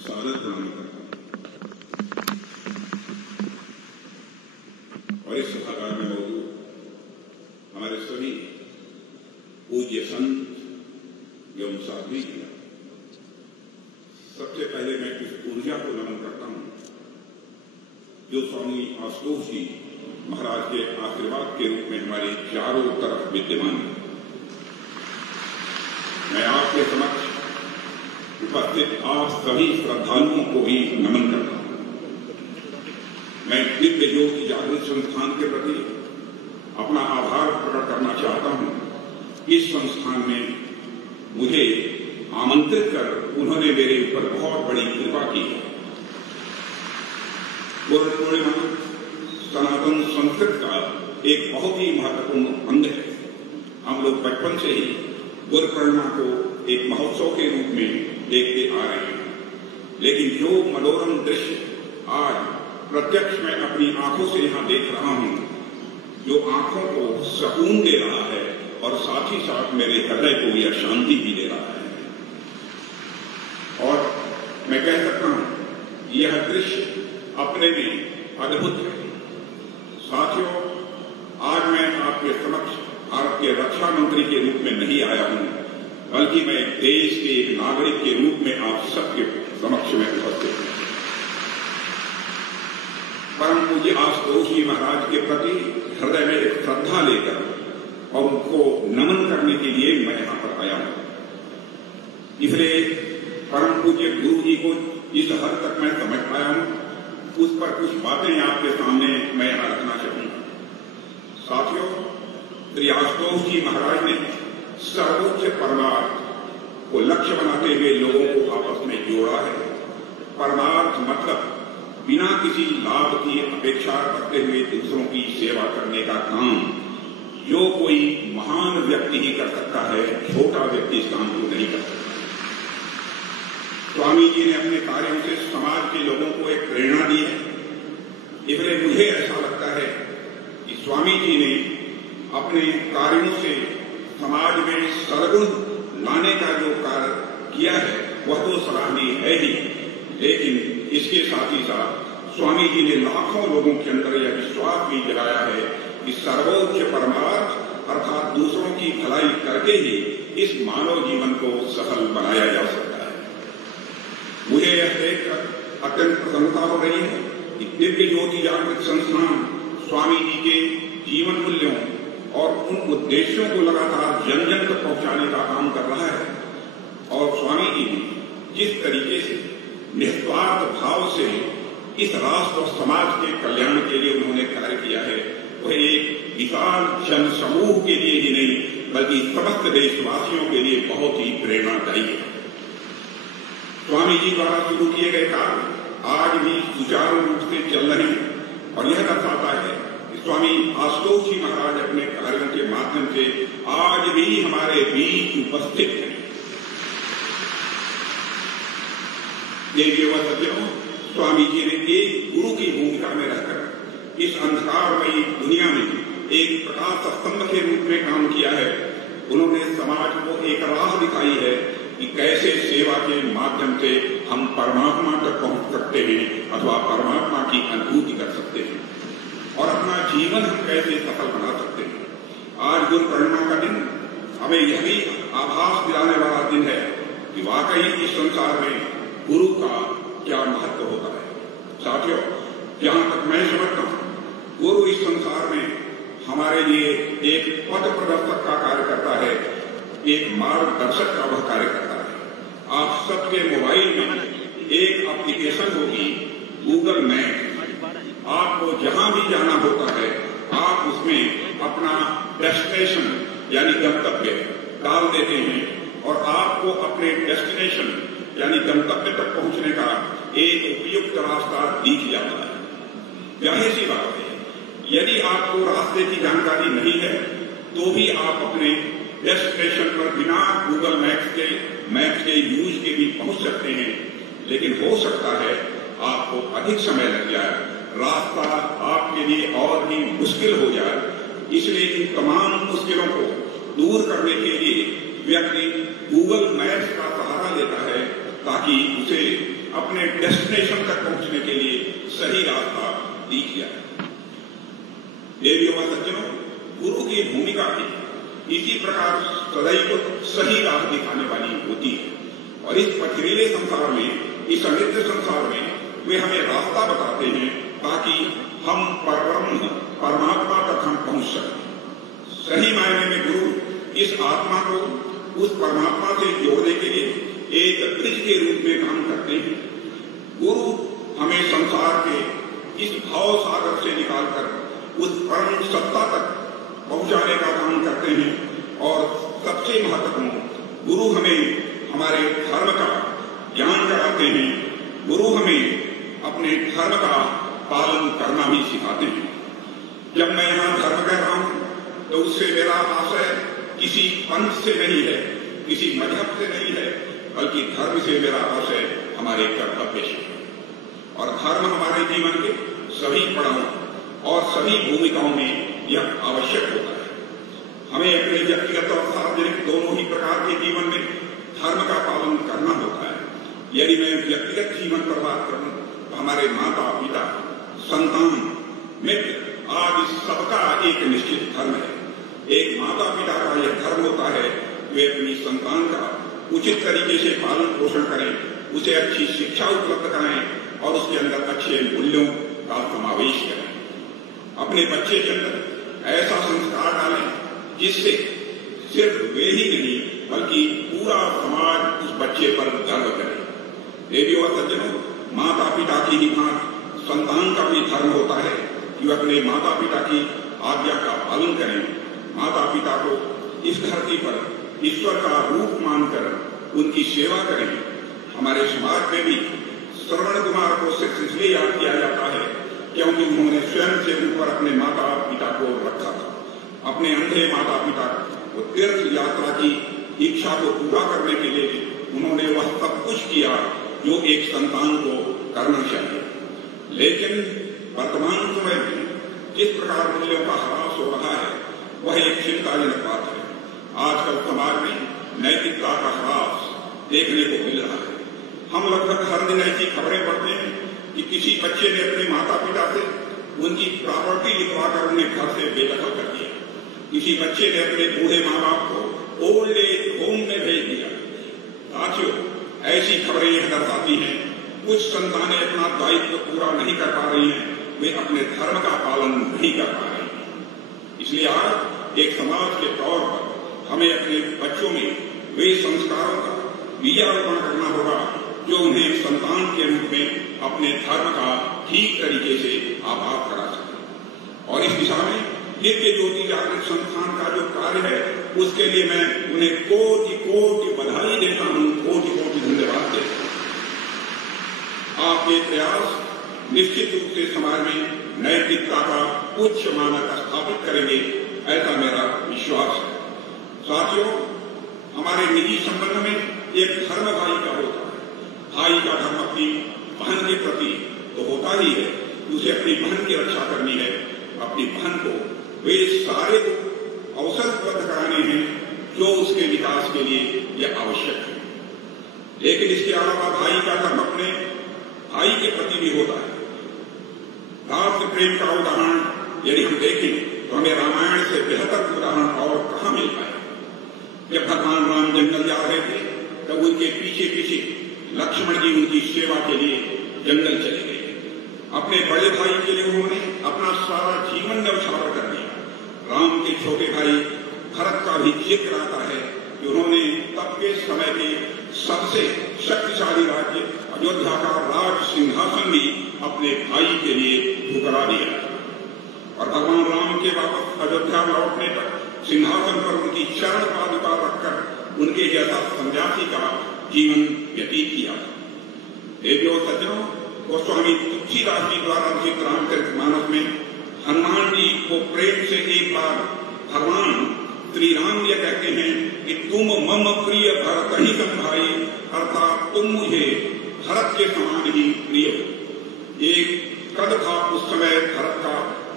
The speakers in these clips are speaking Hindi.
सादर प्रणाम करता हूं और इस सभागार में मौजूद हमारे सभी पूज्य संत एवं साध्वी, सबसे पहले मैं इस ऊर्जा को नमन करता हूं जो स्वामी आशुतोष जी महाराज के आशीर्वाद के रूप में हमारे चारों तरफ विद्यमान है। मैं आपके समक्ष उपस्थित आप सभी श्रद्धालुओं को भी नमन करता हूं। मैं दिव्य ज्योति जागृत संस्थान के प्रति अपना आभार प्रकट करना चाहता हूं। इस संस्थान में मुझे आमंत्रित कर उन्होंने मेरे ऊपर बहुत बड़ी कृपा की है। गुरु पूर्णिमा सनातन संस्कृत का एक बहुत ही महत्वपूर्ण अंग है। हम लोग बचपन से ही गुरु पूर्णिमा को एक महोत्सव के रूप में देखते आ रहे हैं, लेकिन जो मनोरम दृश्य आज प्रत्यक्ष मैं अपनी आंखों से यहां देख रहा हूं, जो आंखों को सुकून दे रहा है और साथ ही साथ मेरे हृदय को यह शांति भी दे रहा है। और मैं कह सकता हूं यह दृश्य अपने में अद्भुत है। साथियों, आज मैं आपके समक्ष भारत के रक्षा मंत्री के रूप में नहीं आया हूं, बल्कि मैं देश के एक नागरिक के रूप में आप सबके समक्ष में उपस्थित हूं। परम पूज्य आशुतोष जी महाराज के प्रति हृदय में एक श्रद्धा लेकर और उनको नमन करने के लिए मैं यहां पर आया हूं। इसलिए परम पूज्य गुरु जी को जिस हद तक मैं समझ पाया हूं, उस पर कुछ बातें आपके सामने मैं यहां रखना चाहूंगा। साथियों, श्री आशुतोष जी महाराज ने सर्वोच्च परमार्थ को लक्ष्य बनाते हुए लोगों को आपस में जोड़ा है। परमार्थ मतलब बिना किसी लाभ की अपेक्षा करते हुए दूसरों की सेवा करने का काम जो कोई महान व्यक्ति ही कर सकता है, छोटा व्यक्ति इस काम को नहीं कर सकता। स्वामी जी ने अपने कार्यों से समाज के लोगों को एक प्रेरणा दी है। इसलिए मुझे ऐसा लगता है कि स्वामी जी ने अपने कार्यों से समाज में सरगुण लाने का जो कार्य किया है वह तो सराहनीय है ही, लेकिन इसके साथ ही साथ स्वामी जी ने लाखों लोगों के अंदर यह विश्वास भी जगाया है कि सर्वोच्च परमार्थ अर्थात दूसरों की भलाई करके ही इस मानव जीवन को सफल बनाया जा सकता है। मुझे यह देखकर अत्यंत प्रसन्नता हो रही है कि दिव्य ज्योति जागृत संस्थान स्वामी जी के जीवन मूल्यों और उन उद्देश्यों को लगातार जन जन तक पहुंचाने का काम कर रहा है। और स्वामी जी ने जिस तरीके से निस्वार्थ भाव से इस राष्ट्र और समाज के कल्याण के लिए उन्होंने कार्य किया है, वह एक विशाल जन समूह के लिए ही नहीं बल्कि समस्त देशवासियों के लिए बहुत ही प्रेरणादायी है। स्वामी जी द्वारा शुरू किए गए कार्य आज भी सुचारू रूप से चल रहे हैं और यह दर्शाता है कि स्वामी आशुतोष जी महाराज अपने कार्यों के माध्यम से आज भी हमारे बीच उपस्थित हैं। देवियों व सज्जनों, स्वामी जी ने एक गुरु की भूमिका में रहकर इस अंधकारमयी दुनिया में एक प्रकाश स्तंभ के रूप में काम किया है। उन्होंने समाज को एक राह दिखाई है कि कैसे सेवा के माध्यम से हम परमात्मा तक पहुंच सकते हैं अथवा परमात्मा की अनुभूति कर सकते हैं और अपना जीवन हम कैसे सफल बना सकते हैं। आज गुरु पूर्णिमा का दिन हमें यह भी आभास दिलाने वाला दिन है कि वाकई इस संसार में गुरु का क्या महत्व होता है। साथियों, जहां तक मैं समझता हूं, गुरु इस संसार में हमारे लिए एक पथ प्रदर्शक का कार्य करता है, एक मार्गदर्शक का वह कार्य करता है। आप सबके मोबाइल में एक एप्लीकेशन होगी, गूगल मैप। आपको जहां भी जाना होता है आप उसमें अपना डेस्टिनेशन यानी गंतव्य डाल देते हैं और आपको अपने डेस्टिनेशन यानी गंतव्य तक पहुंचने का एक उपयुक्त रास्ता दिख जाता है। जाहिर सी बात है, यदि आपको रास्ते की जानकारी नहीं है तो भी आप अपने डेस्टिनेशन पर बिना गूगल मैप्स के यूज के भी पहुंच सकते हैं, लेकिन हो सकता है आपको अधिक समय लग जाए, रास्ता आपके लिए और भी मुश्किल हो जाए। इसलिए इन तमाम मुश्किलों को दूर करने के लिए व्यक्ति गूगल मैप्स का सहारा लेता है ताकि उसे अपने डेस्टिनेशन तक पहुंचने के लिए सही रास्ता दिख जाए। देवियों व सज्जनों, गुरु की भूमिका भी इसी प्रकार सदैव सही राह दिखाने वाली होती है और इस पथरीले संसार में, इस अनित्य संसार में वे हमें रास्ता बताते हैं ताकि हम परमात्मा तक हम पहुंच सकें। सही मायने में गुरु इस आत्मा को उस परमात्मा से जोड़ने के लिए एक ब्रिज के रूप में काम करते हैं। गुरु हमें संसार के इस भाव सागर से निकालकर उस परम सत्ता तक पहुंचाने का काम करते हैं और सबसे महत्वपूर्ण, गुरु हमें हमारे धर्म का ज्ञान कराते हैं। गुरु हमें अपने धर्म का पालन करना भी सिखाते हैं। जब मैं यहाँ धर्म कह रहा हूँ तो उससे मेरा आशय किसी पंथ से नहीं है, किसी मजहब से नहीं है, बल्कि धर्म से मेरा आशय हमारे कर्तव्य से। और धर्म हमारे जीवन के सभी पड़ावों और सभी भूमिकाओं में यह आवश्यक होता है। हमें अपने व्यक्तिगत और सार्वजनिक दोनों ही प्रकार के जीवन में धर्म का पालन करना होता है। यदि मैं व्यक्तिगत जीवन पर बात करूं तो हमारे माता पिता, संतान, मित्र आदि सबका एक निश्चित धर्म है। एक माता पिता का यह धर्म होता है, वे अपनी संतान का उचित तरीके से पालन पोषण करें, उसे अच्छी शिक्षा उपलब्ध कराएं और उसके अंदर अच्छे मूल्यों का समावेश करें। अपने बच्चे के अंदर ऐसा संस्कार डालें जिससे सिर्फ वे ही नहीं बल्कि पूरा समाज उस बच्चे पर गर्व करे। देवियों और सज्जनों, माता पिता की ही भांति संतान का भी धर्म होता है कि वे अपने माता पिता की आज्ञा का पालन करें। माता पिता को इस धरती पर ईश्वर का रूप मानकर उनकी सेवा करें। हमारे समाज में भी श्रवण कुमार को सिर्फ इसलिए याद किया जाता है क्योंकि उन्होंने स्वयं से ऊपर अपने माता पिता को रखा था। अपने अंधे माता पिता को तीर्थ यात्रा की इच्छा को पूरा करने के लिए उन्होंने वह सब कुछ किया जो एक संतान को करना चाहिए। लेकिन वर्तमान समय में जिस प्रकार मूल्यों का ह्रास हो रहा है वह एक चिंताजनक बात है। आजकल समाज में नैतिकता का ह्रास देखने को मिल रहा है। हम लगभग हर दिन ऐसी खबरें पढ़ते हैं कि किसी बच्चे ने अपने माता पिता से उनकी प्रॉपर्टी लिखवाकर उन्हें घर से बेदखल कर दिया। किसी बच्चे ने अपने बूढ़े माँ बाप को ओल्ड एज होम में भेज दिया। साथियों, ऐसी खबरें यह दर्शाती हैं कुछ संतानें अपना दायित्व पूरा नहीं कर पा रही हैं, वे अपने धर्म का पालन नहीं कर पा रही हैं। इसलिए आज एक समाज के तौर पर हमें अपने बच्चों में वे संस्कारों का बीजारोपण करना होगा जो उन्हें संतान के रूप में अपने धर्म का ठीक तरीके से आभार करा सके। और इस दिशा में नित्य ज्योति जागृत संस्थान का जो कार्य है उसके लिए मैं उन्हें कोटि कोटि बधाई देता हूँ, कोटि कोटि धन्यवाद देता हूँ। आपके प्रयास निश्चित रूप से समाज में नैतिकता का उच्च मानक स्थापित करेंगे, ऐसा मेरा विश्वास है। साथियों, हमारे निजी संबंध में एक धर्म भाई का होता है। भाई का धर्म अपनी बहन के प्रति तो होता ही है, उसे अपनी बहन की रक्षा करनी है। अपनी बहन को वे सारे अवसर उपलब्ध कराने हैं जो उसके विकास के लिए यह आवश्यक है। लेकिन इसके अलावा भाई का धर्म अपने भाई के प्रति भी होता है। राष्ट्र प्रेम का उदाहरण यदि हम देखें तो हमें रामायण से बेहतर उदाहरण और कहाँ मिल पाए। जब भगवान राम जंगल जा रहे थे तब उनके पीछे पीछे लक्ष्मण जी उनकी सेवा के लिए जंगल चले गए। अपने बड़े भाई के लिए उन्होंने अपना सारा जीवन न्यौछावर कर दिया। राम के छोटे भाई भरत का भी जिक्र आता है कि उन्होंने तब के समय के सबसे शक्तिशाली राज्य अयोध्या का राज सिंहासन भी अपने भाई के लिए ठुकरा दिया। और भगवान राम के वापस अयोध्या लौटने तक सिंहासन पर उनकी चरण पादुका रखकर उनके जैसा सन्यासी का जीवन व्यतीत किया। देवियों सज्जनों, गोस्वामी तुलसीदास जी द्वारा रचित रामचरितमानस में हनुमान जी को प्रेम से एक बार भगवान श्री राम यह कहते हैं कि तुम मम प्रिय भरत ही संभाई, अर्थात तुम मुझे भरत के समान ही प्रिय हो। एक कद था उस समय भरत का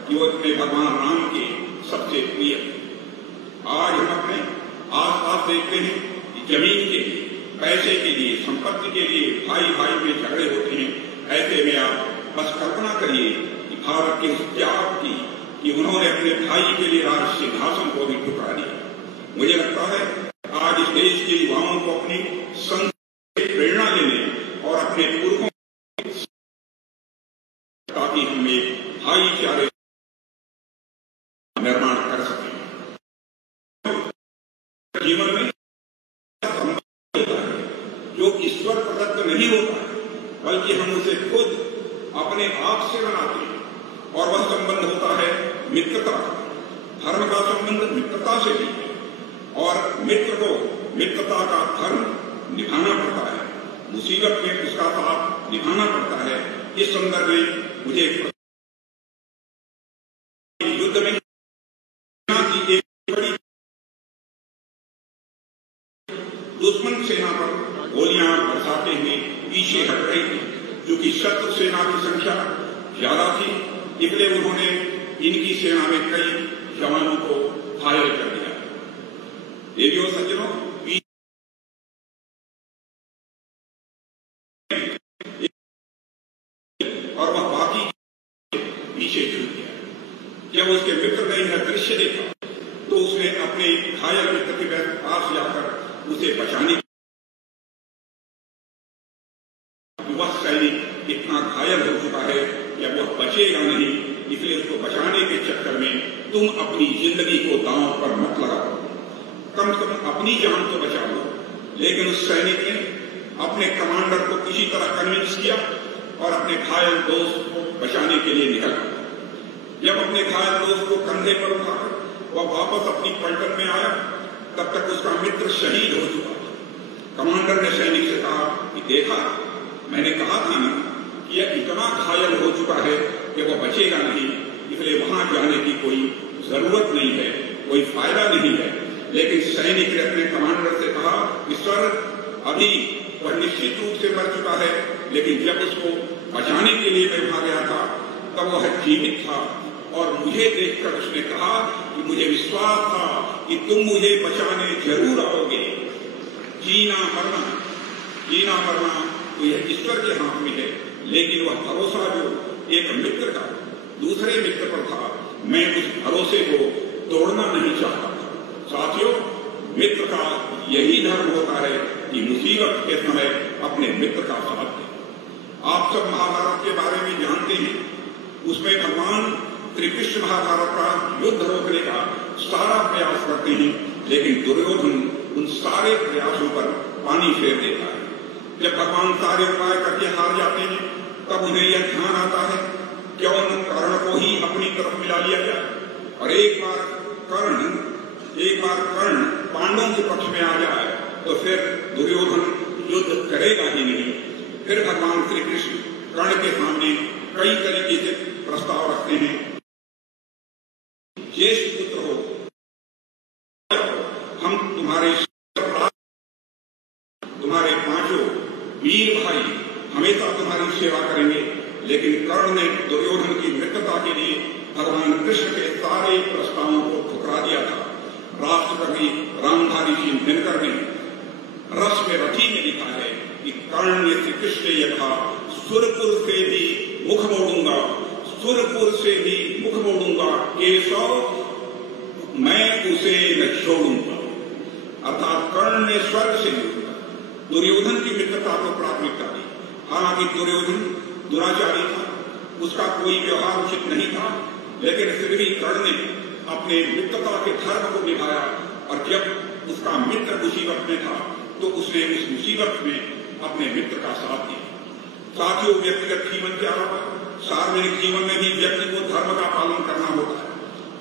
कि वो अपने भगवान राम के सबसे प्रिय। आज हम अपने आस पास देखते हैं कि जमीन के लिए, पैसे के लिए, संपत्ति के लिए भाई भाई में झगड़े होते हैं, ऐसे में आप बस कल्पना करिए कि भारत के उस त्याग की कि उन्होंने अपने भाई के लिए राज सिंहासन को भी ठुकरा दिया। मुझे लगता है आज इस देश के युवाओं को अपनी संस्कृति से प्रेरणा लेने और अपने पुरखों ताकि हम एक भाईचारे निर्माण कर सकें। जीवन में जो ईश्वर प्रदत्त नहीं होता है, बल्कि हम उसे खुद अपने आप से बनाते हैं, और वह संबंध होता है मित्रता का। धर्म का संबंध मित्रता से भी है, और मित्र को मित्रता का धर्म निभाना पड़ता है, मुसीबत में उसका साथ निभाना पड़ता है। इस संदर्भ में मुझे युद्ध में की एक बड़ी दुश्मन सेना पर गोलियां बरसाते हुए पीछे हट रही थी, क्योंकि शत्रु सेना की संख्या ज्यादा थी, इसलिए उन्होंने इनकी सेना में कई जवानों को घायल कर दिया। देवियों सज्जनों, और वह बाकी पीछे छूट गया। जब उसके मित्र ने यह दृश्य देखा तो उसने अपने घायल मित्र के पास जाकर उसे बचाने, वह सैनिक इतना घायल हो चुका है कि अब वह बचेगा नहीं, इसलिए उसको बचाने के चक्कर में तुम अपनी जिंदगी को दांव पर मत लगाओ, कम से कम अपनी जान तो बचा लो। लेकिन उस सैनिक ने अपने कमांडर को किसी तरह कन्विंस किया और अपने घायल दोस्त को बचाने के लिए निकल गया। जब अपने घायल दोस्त को कंधे पर उठाकर वह वापस अपनी पलटन में आया, तब तक उसका मित्र शहीद हो चुका था। कमांडर ने सैनिक से कहा कि देखा, मैंने कहा था ना कि यह इतना घायल हो चुका है कि वह बचेगा नहीं, इसलिए वहां जाने की कोई जरूरत नहीं है, कोई फायदा नहीं है। लेकिन सैनिक ने अपने कमांडर से कहा कि सर, अभी वह निश्चित रूप से मर चुका है, लेकिन जब उसको बचाने के लिए मैं वहां गया था तब वह जीवित था, और मुझे देखकर उसने कहा कि मुझे विश्वास था कि तुम मुझे बचाने जरूर आओगे। जीना मरना तो यह ईश्वर के हाथ में है, लेकिन वह भरोसा जो एक मित्र का दूसरे मित्र पर था, मैं उस भरोसे को तोड़ना नहीं चाहता था। साथियों, मित्र का यही धर्म होता है कि मुसीबत के समय अपने मित्र का साथ दें। आप सब महाभारत के बारे में जानते हैं, उसमें भगवान श्री कृष्ण महाभारत का युद्ध रोकने का सारा प्रयास करते हैं, लेकिन दुर्योधन उन सारे प्रयासों पर पानी फेर देता है। जब भगवान सारे उपाय करके हार जाते हैं, तब उन्हें यह ध्यान आता है क्यों न कर्ण को ही अपनी तरफ मिला लिया जाए, और एक बार कर्ण पांडवों के पक्ष में आ जाए तो फिर दुर्योधन युद्ध करेगा ही नहीं। फिर भगवान श्री कृष्ण कर्ण के सामने कई तरीके से प्रस्ताव रखते हैं। ज्येष्ठ पुत्र हो, हम तुम्हारे पांचों वीर भाई हमेशा तुम्हारी सेवा करेंगे। लेकिन कर्ण ने दुर्योधन की मित्रता के लिए भगवान कृष्ण के सारे प्रस्तावों को ठुकरा दिया था। राष्ट्रकवि रामधारी सिंह दिनकर ने रस में रथी में लिखा है कि कर्ण ने श्री कृष्ण ने यह कहा, सुरपुर से भी मुख मोड़ूंगा, सुरपुर से भी मुख मोड़ूंगा, केशव मैं उसे न छोड़ूंगा। अर्थात कर्ण ने स्वर्ग से दुर्योधन की मित्रता को प्राथमिकता दी। हालांकि दुर्योधन दुराचारी था, उसका कोई व्यवहार उचित नहीं था, लेकिन फिर भी कर्ण ने अपने मित्रता के धर्म को निभाया, और जब उसका मित्र मुसीबत में था तो उसने उस मुसीबत में अपने मित्र का साथ दिया। साथियों, व्यक्तिगत जीवन के अलावा सार्वजनिक जीवन में भी व्यक्ति को धर्म का पालन करना होता है।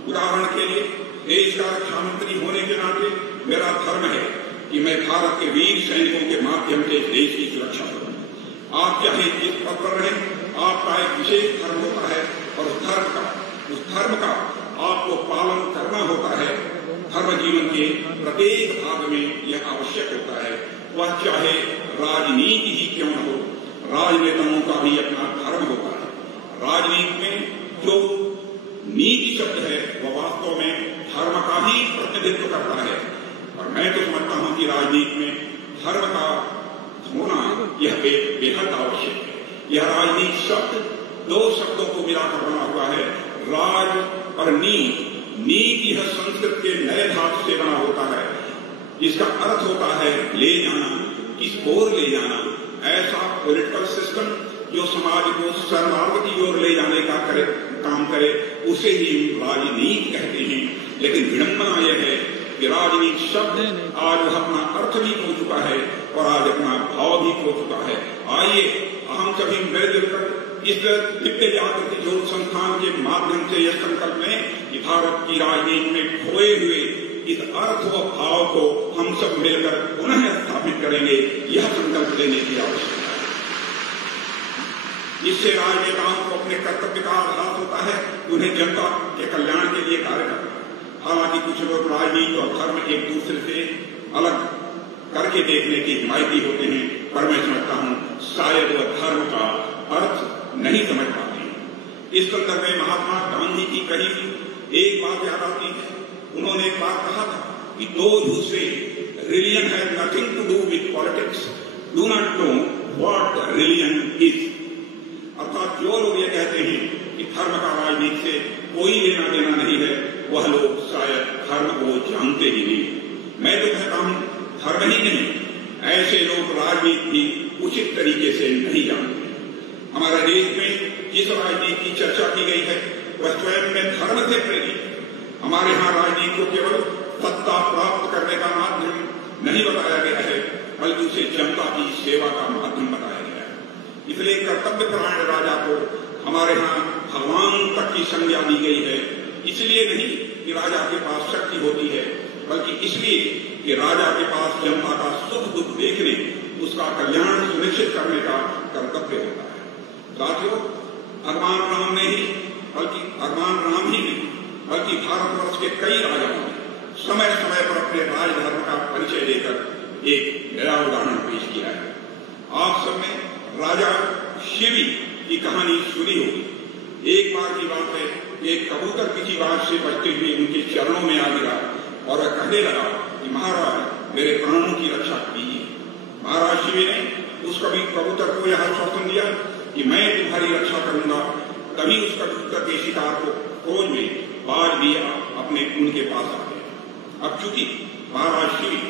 उदाहरण के लिए, देश का रक्षा मंत्री होने के नाते मेरा धर्म है कि मैं भारत के वीर सैनिकों के माध्यम से देश की सुरक्षा करूं। आप चाहे जिस पद पर रहें, आपका एक विशेष धर्म होता है, और उस धर्म का आपको पालन करना होता है। धर्म जीवन के प्रत्येक भाग में यह आवश्यक होता है, वह चाहे राजनीति ही क्यों न हो। राजनेताओं का भी अपना धर्म होता है। राजनीति में जो नीति शब्द है वह वास्तव में धर्म का ही प्रतिनिधित्व करता है, और मैं तो समझता हूं कि राजनीति में धर्म का होना यह बेहद आवश्यक है। यह राजनीति शब्द दो शब्दों को मिलाकर बना हुआ है, राज और नीति। नीति यह संस्कृत के नए धातु से बना होता है, जिसका अर्थ होता है ले जाना, किस ओर ले जाना। ऐसा पॉलिटिकल सिस्टम जो समाज को सर्वांग की ओर ले जाने का काम करे, उसे ही राजनीति कहते हैं। लेकिन विडंबना यह है कि राजनीति शब्द आज वह अपना अर्थ भी खो चुका है और आज अपना भाव भी खो चुका है। आइए हम सभी मिलजुल कर इस दिव्य जागृति योग संस्थान के माध्यम से यह संकल्प लें कि भारत की राजनीति में खोए हुए इस अर्थ व भाव को हम सब मिलकर पुनः स्थापित करेंगे। यह संकल्प लेने की आवश्यकता है। इससे राजनेताओं को अपने कर्तव्य का आभास होता है, उन्हें जनता के कल्याण के लिए कार्य करना। हालांकि कुछ लोग राजनीति और धर्म एक दूसरे से अलग करके देखने के हिमायती होते हैं, पर मैं समझता हूं शायद वह धर्म का अर्थ नहीं समझ पाते हैं। इस संदर्भ में महात्मा गांधी की कही एक बात याद आती है। उन्होंने एक बात कहा था कि those who say religion has nothing to do with politics do not know what religion is। अर्थात जो लोग ये कहते हैं कि धर्म का राजनीति से कोई लेना देना नहीं है, वह लोग शायद धर्म को जानते ही नहीं। मैं तो कहता हूं धर्म ही नहीं, ऐसे लोग राजनीति भी उचित तरीके से नहीं जानते। हमारे देश में जिस राजनीति की चर्चा की गई है वह स्वयं में धर्म से प्रेरित है। हमारे यहाँ राजनीति को केवल सत्ता प्राप्त करने का माध्यम नहीं बताया गया है, बल्कि उसे जनता की सेवा का माध्यम बताया गया है। इसलिए कर्तव्य परायण राजा को हमारे यहाँ भगवान तक की संज्ञा दी गई है। इसलिए नहीं कि राजा के पास शक्ति होती है, बल्कि इसलिए कि राजा के पास जनता का सुख दुख देखने, उसका कल्याण सुनिश्चित करने का कर्तव्य होता है। साथियों, भगवान राम ने ही, बल्कि भगवान राम ही नहीं, बल्कि भारतवर्ष के कई राजाओं ने समय समय पर अपने राजधर्म का परिचय देकर एक नया उदाहरण पेश किया है। आप सबने राजा शिवी की कहानी सुनी होगी। एक बार की बात है, एक कबूतर किसी बात से बचते हुए उनके चरणों में आ गिरा और वह कहने लगा कि महाराज मेरे प्राणों की रक्षा कीजिए। महाराज शिवी ने उस कबूतर को यह आश्वासन दिया कि मैं तुम्हारी रक्षा करूंगा। तभी उस कबूतर के शिकार को खोज में बाज भी अपने उनके पास आ गए। अब चूंकि महाराज शिवी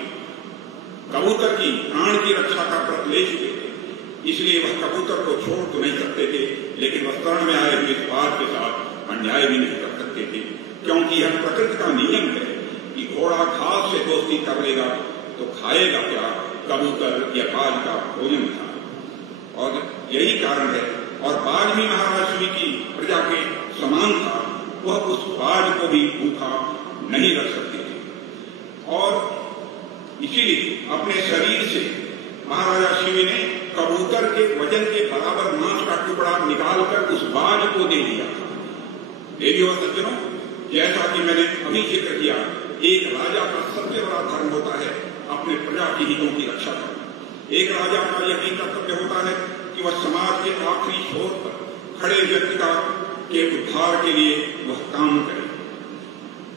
कबूतर की प्राण की रक्षा का व्रत ले चुके थे, इसलिए वह कबूतर को छोड़ तो नहीं सकते थे, लेकिन वह शरण में आए हुए बाज के साथ अन्याय भी नहीं कर सकते थे, क्योंकि यह प्रकृति का नियम है कि घोड़ा घास से दोस्ती कर लेगा तो खाएगा क्या, कबूतर या बाज का भोजन था। और यही कारण है, और बाज भी महाराज शिवी की प्रजा के समान था, वह उस बाज को भी भूखा नहीं रख सकते थे। और इसीलिए अपने शरीर से महाराजा शिवी ने कबूतर के वजन के बराबर मांस का टुकड़ा निकालकर उस बाज को दे दिया। देवी और सज्जनों, जैसा कि मैंने अभी जिक्र किया, एक राजा का सबसे बड़ा धर्म होता है अपने प्रजा की हितों की रक्षा करना। एक राजा का यही कर्तव्य होता है कि वह समाज के आखिरी छोर पर खड़े व्यक्ति के उद्धार के लिए वह काम करे।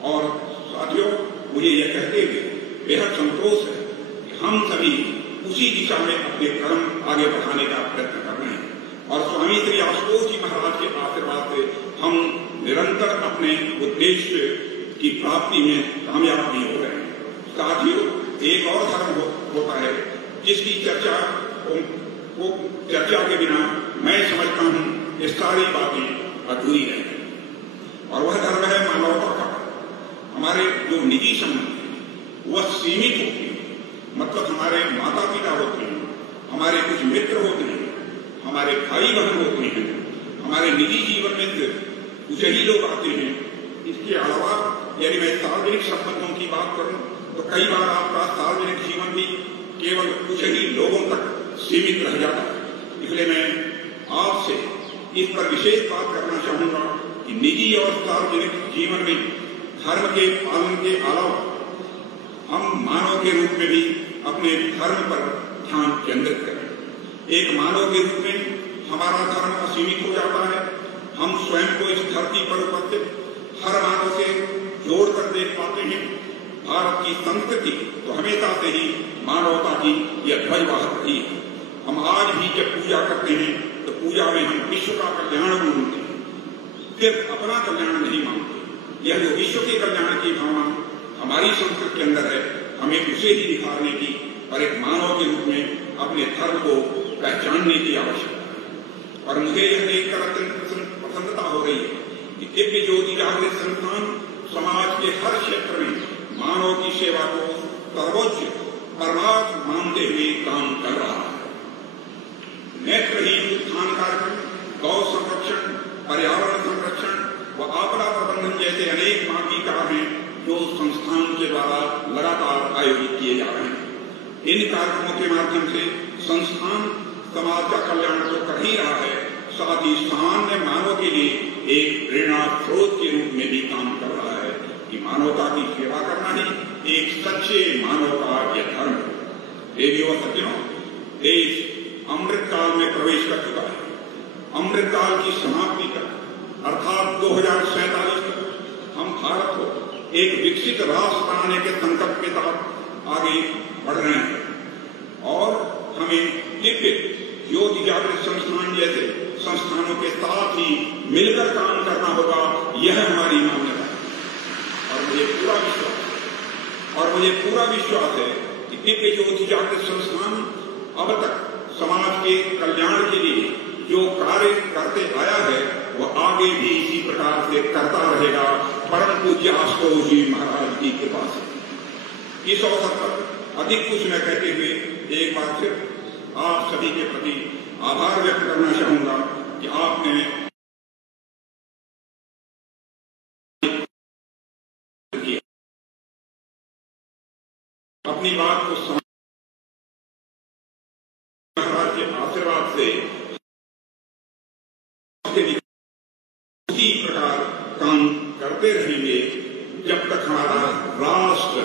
और साथियों, मुझे यह कहते हुए बेहद संतोष है कि हम सभी उसी दिशा में अपने कर्म आगे बढ़ाने का प्रयत्न कर रहे हैं, और स्वामी श्री आशुतोष जी महाराज के आशीर्वाद से हम निरंतर अपने उद्देश्य की प्राप्ति में कामयाब भी हो रहे हैं। साथियों, एक और धर्म होता है जिसकी चर्चा के बिना मैं समझता हूं ये सारी बातें अधूरी रहेंगी, और वह धर्म है मानवता का। हमारे जो निजी संबंध है वह सीमित होते हैं, मतलब हमारे माता पिता होते हैं, हमारे कुछ मित्र होते हैं, हमारे भाई बहन होते हैं, हमारे निजी जीवन में कुछ ही लोग आते हैं। इसके अलावा यदि मैं सार्वजनिक संबंधों की बात करूं तो कई बार आपका सार्वजनिक जीवन भी केवल कुछ ही लोगों तक सीमित रह जाता है। इसलिए मैं आपसे इस पर विशेष बात करना चाहूंगा कि निजी और सार्वजनिक जीवन में धर्म के पालन के अलावा हम मानव के रूप में भी अपने धर्म पर ध्यान केंद्रित करें। एक मानव के रूप में हमारा धर्म असीमित हो जाता है। हम स्वयं को इस धरती पर उपस्थित हर मानव से जोड़कर देख पाते हैं। भारत की संस्कृति तो हमेशा से ही मानवता की यह ध्वजवाहक रही है। हम आज भी जब पूजा करते हैं तो पूजा में हम विश्व का कल्याण मांगते हैं, सिर्फ अपना कल्याण नहीं मांगते। यह जो विश्व के कल्याण की भावना हमारी संस्कृति के अंदर है, हमें उसे ही दिखाने की और एक मानव के रूप में अपने धर्म को पहचानने की आवश्यकता है। और मुझे यह देखकर अत्यंत प्रसन्नता हो रही है कि दिव्य ज्योति जागृत संस्थान समाज के हर क्षेत्र में मानव की सेवा को सर्वोच्च परमार्थ मानते हुए काम कर रहा है। नेत्रहीन उत्थान कार्यक्रम, गौ संरक्षण, पर्यावरण संरक्षण व आपदा प्रबंधन जैसे अनेक मार्गी कार्य हैं जो संस्थान के द्वारा लगातार आयोजित किए जा रहे हैं। इन कार्यक्रमों के माध्यम से संस्थान समाज का कल्याण तो कर ही रहा है, साथ ही सामान्य मानव के लिए एक प्रेरणा स्रोत के रूप में भी काम कर रहा है कि मानवता की सेवा करना ही एक सच्चे मानव का यह धर्म है। देवियों और सज्जनों, देश अमृत काल में प्रवेश कर चुका है। अमृत काल की समाप्ति तक अर्थात 2047 तक हम भारत को एक विकसित राष्ट्र बनाने के संकल्प के तहत आगे बढ़ रहे हैं और हमें दिव्य ज्योति जागृत संस्थान जैसे संस्थानों के साथ ही मिलकर काम करना होगा। यह हमारी मान्यता है और मुझे पूरा विश्वास है कि दिव्य ज्योति जागृत संस्थान अब तक समाज के कल्याण के लिए जो कार्य करते आया है वह आगे भी इसी प्रकार से करता रहेगा, परम पूज्य आशुतोष जी महाराज की कृपा से। इस अवसर पर अधिक कुछ न कहते हुए एक बार फिर आप सभी के प्रति आभार व्यक्त करना चाहूंगा कि आपने अपनी बात को महाराज के आशीर्वाद से उसी प्रकार काम करते रहेंगे जब तक हमारा राष्ट्र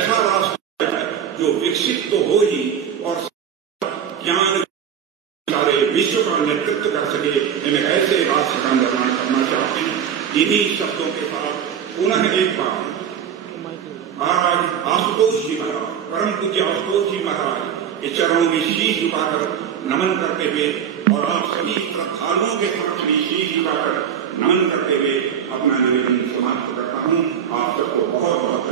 ऐसा राष्ट्र है जो विकसित तो हो ही और ज्ञान सारे विश्व का नेतृत्व कर सके। मैं ऐसे राष्ट्र का निर्माण करना चाहते हैं। इन्हीं शब्दों के साथ पुनः एक बार महाराज आशुतोष जी महाराज, परम पूज्य आशुतोष जी महाराज के चरणों में शीश झुकाकर नमन करते हुए और आप सभी श्रद्धालुओं के समक्ष भी शीश झुकाकर नमन करते हुए अपना निवेदन समाप्त करता हूँ। आप सबको बहुत बहुत